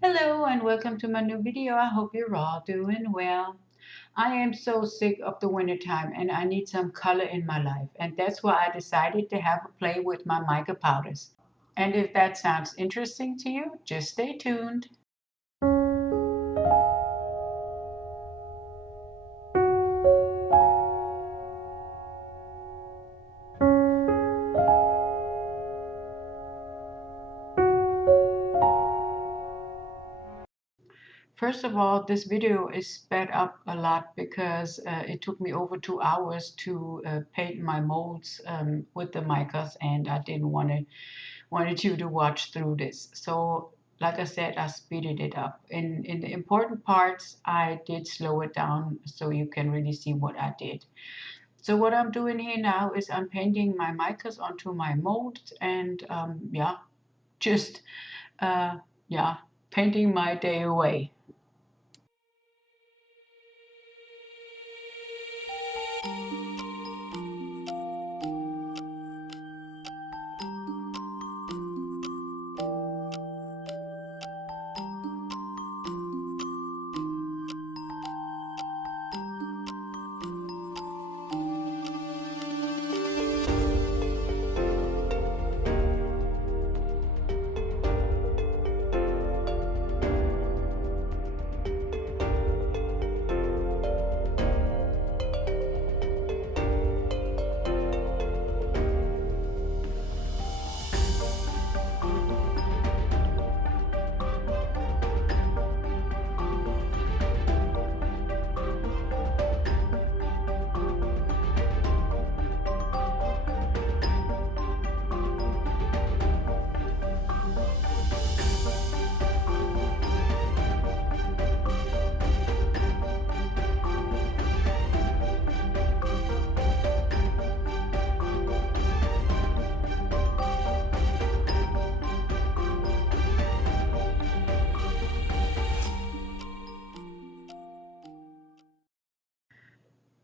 Hello and welcome to my new video. I hope you're all doing well. I am so sick of the winter time and I need some color in my life, and that's why I decided to have a play with my mica powders. And if that sounds interesting to you, just stay tuned. First of all, this video is sped up a lot because it took me over 2 hours to paint my molds with the micas, and I didn't wanted you to watch through this. So, like I said, I speeded it up. In the important parts, I did slow it down so you can really see what I did. So what I'm doing here now is I'm painting my micas onto my molds, and just uh, yeah, painting my day away.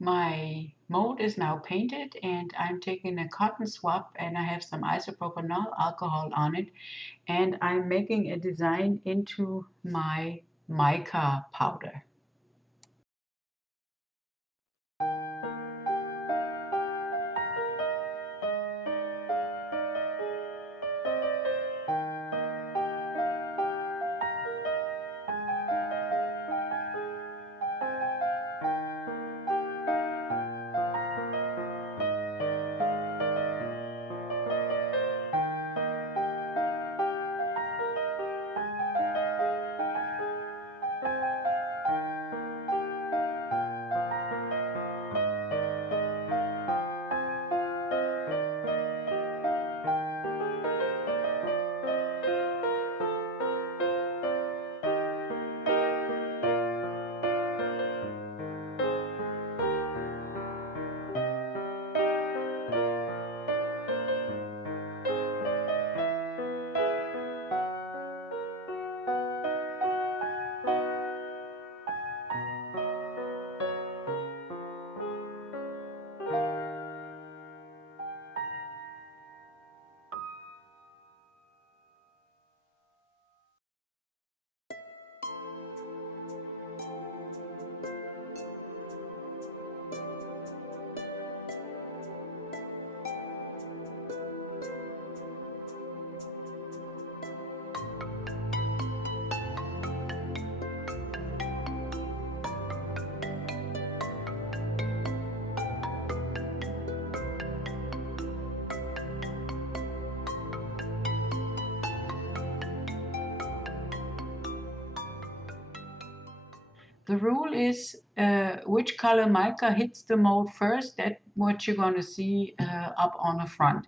My mold is now painted, and I'm taking a cotton swab and I have some isopropanol alcohol on it, and I'm making a design into my mica powder. The rule is which color mica hits the mold first, that's what you're going to see up on the front.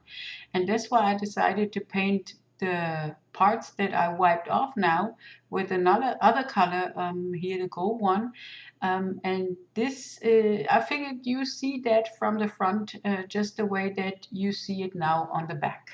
And that's why I decided to paint the parts that I wiped off now with another other color, here the gold one. And this, I figured you see that from the front just the way that you see it now on the back.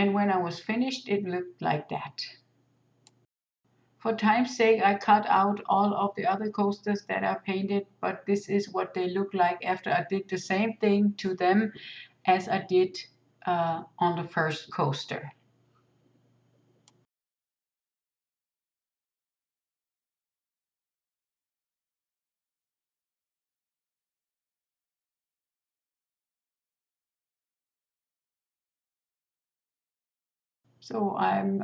And when I was finished, it looked like that. For time's sake, I cut out all of the other coasters that I painted, but this is what they look like after I did the same thing to them as I did on the first coaster. So I'm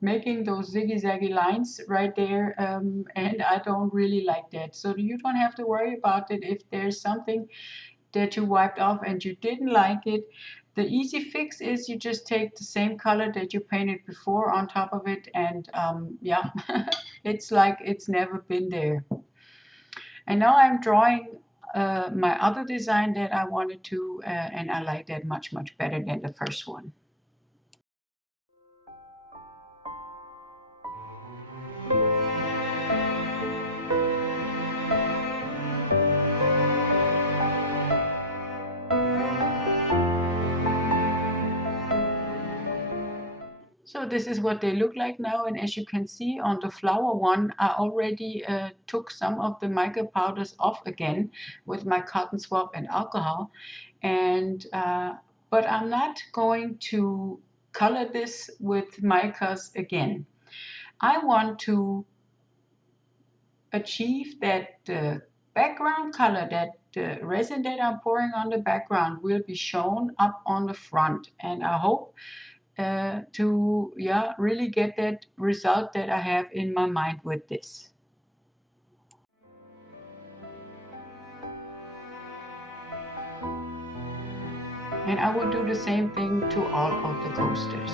making those ziggy-zaggy lines right there, and I don't really like that. So you don't have to worry about it if there's something that you wiped off and you didn't like it. The easy fix is you just take the same color that you painted before on top of it, and it's like it's never been there. And now I'm drawing my other design that I wanted to, and I like that much better than the first one. So this is what they look like now, and as you can see on the flower one, I already took some of the mica powders off again with my cotton swab and alcohol, and but I'm not going to color this with micas again. I want to achieve that the background color, that the resin that I'm pouring on the background will be shown up on the front, and I hope to really get that result that I have in my mind with this. And I will do the same thing to all of the coasters.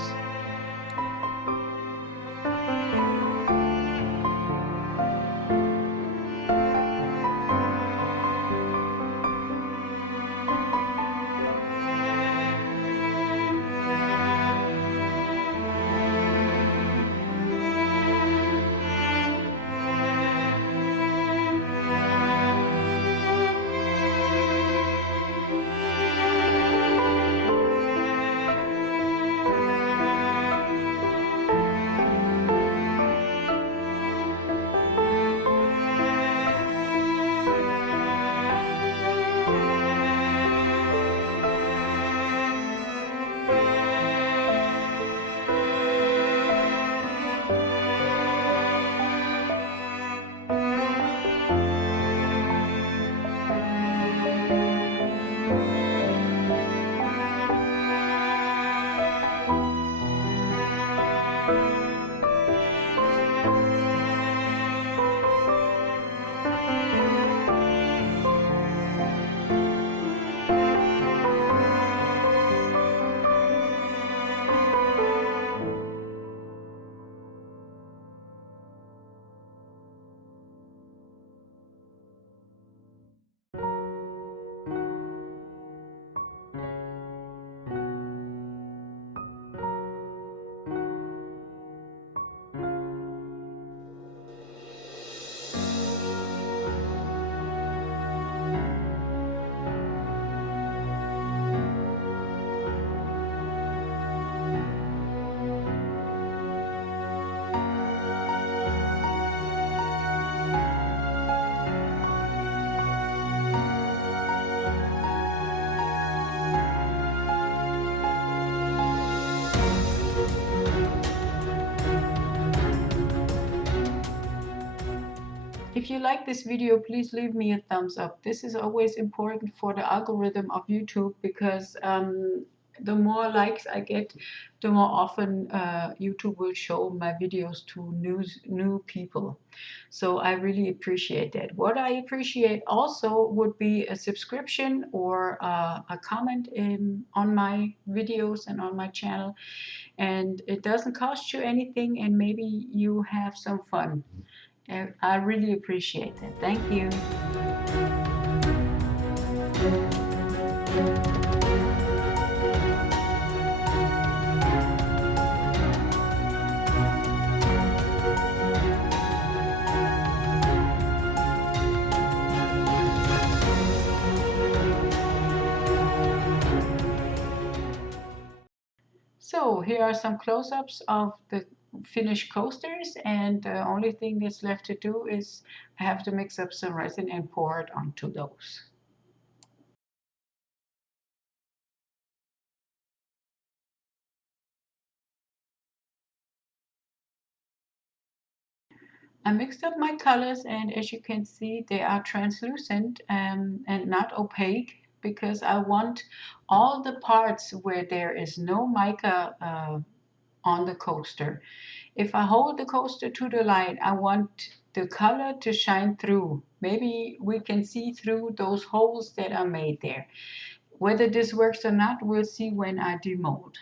If you like this video, please leave me a thumbs up. This is always important for the algorithm of YouTube, because the more likes I get, the more often YouTube will show my videos to new people. So I really appreciate that. What I appreciate also would be a subscription or a comment on my videos and on my channel. And it doesn't cost you anything, and maybe you have some fun. And I really appreciate that. Thank you. So here are some close-ups of the finished coasters, and the only thing that's left to do is I have to mix up some resin and pour it onto those. I mixed up my colors, and as you can see they are translucent and not opaque, because I want all the parts where there is no mica on the coaster. If I hold the coaster to the light, I want the color to shine through. Maybe we can see through those holes that are made there. Whether this works or not, we'll see when I demold.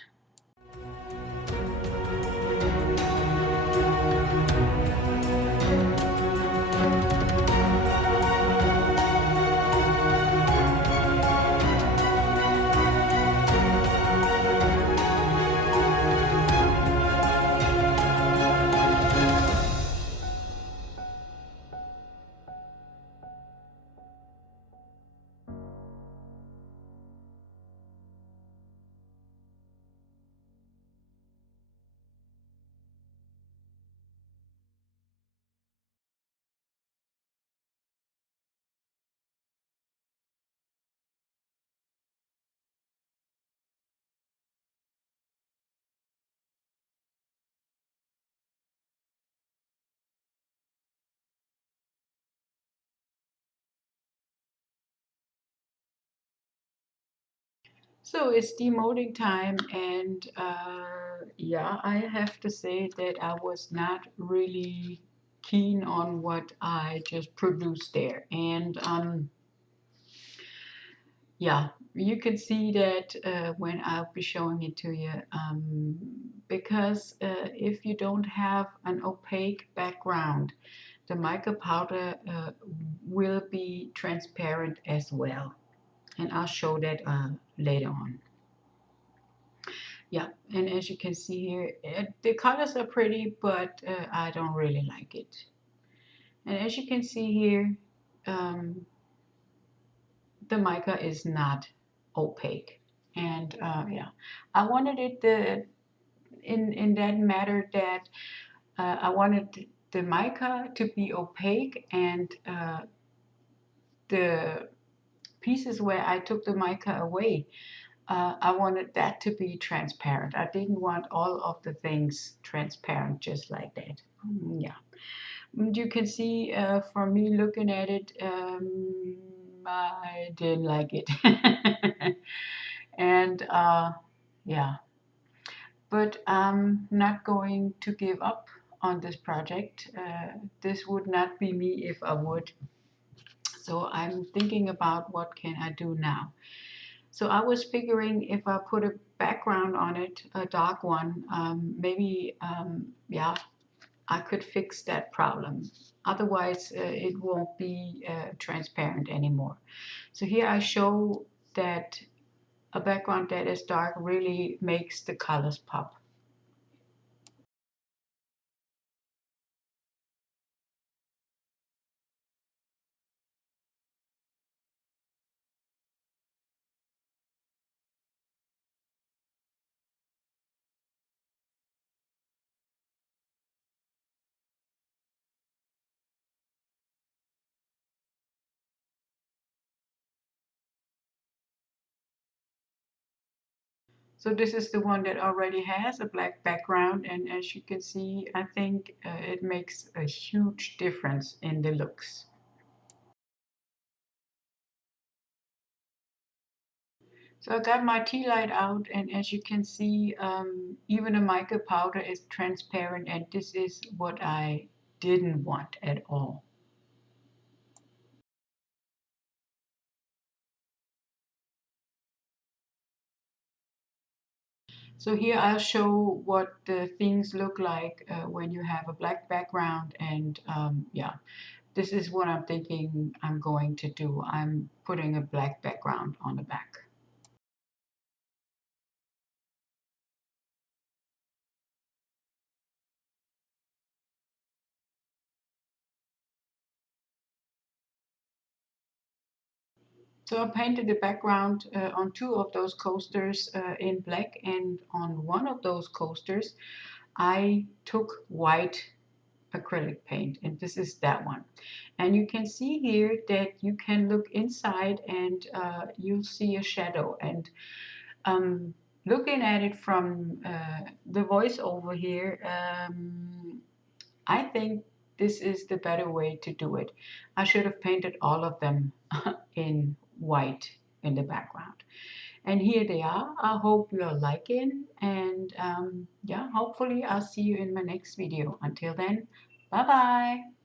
So it's demolding time, and yeah, I have to say that I was not really keen on what I just produced there. And yeah, you can see that when I'll be showing it to you, because if you don't have an opaque background, the mica powder will be transparent as well. And I'll show that later on. Yeah, and as you can see here, the colors are pretty, but I don't really like it. And as you can see here, um, the mica is not opaque. And yeah, I wanted it in that matter that I wanted the mica to be opaque, and the pieces where I took the mica away, I wanted that to be transparent. I didn't want all of the things transparent just like that. Yeah. You can see from me looking at it, I didn't like it. And yeah, but I'm not going to give up on this project. This would not be me if I would. So I'm thinking about what can I do now. So I was figuring if I put a background on it, a dark one, maybe, yeah, I could fix that problem. Otherwise, it won't be transparent anymore. So here I show that a background that is dark really makes the colors pop. So this is the one that already has a black background, and as you can see, I think it makes a huge difference in the looks. So I got my tea light out, and as you can see, even the mica powder is transparent, and this is what I didn't want at all. So here I'll show what the things look like when you have a black background, and yeah, this is what I'm thinking I'm going to do. I'm putting a black background on the back. So I painted the background on two of those coasters in black, and on one of those coasters I took white acrylic paint, and this is that one. And you can see here that you can look inside and you'll see a shadow. And looking at it from the voiceover here, I think this is the better way to do it. I should have painted all of them in white in the background. And here they are. I hope you're liking, and yeah, hopefully I'll see you in my next video. Until then, bye bye.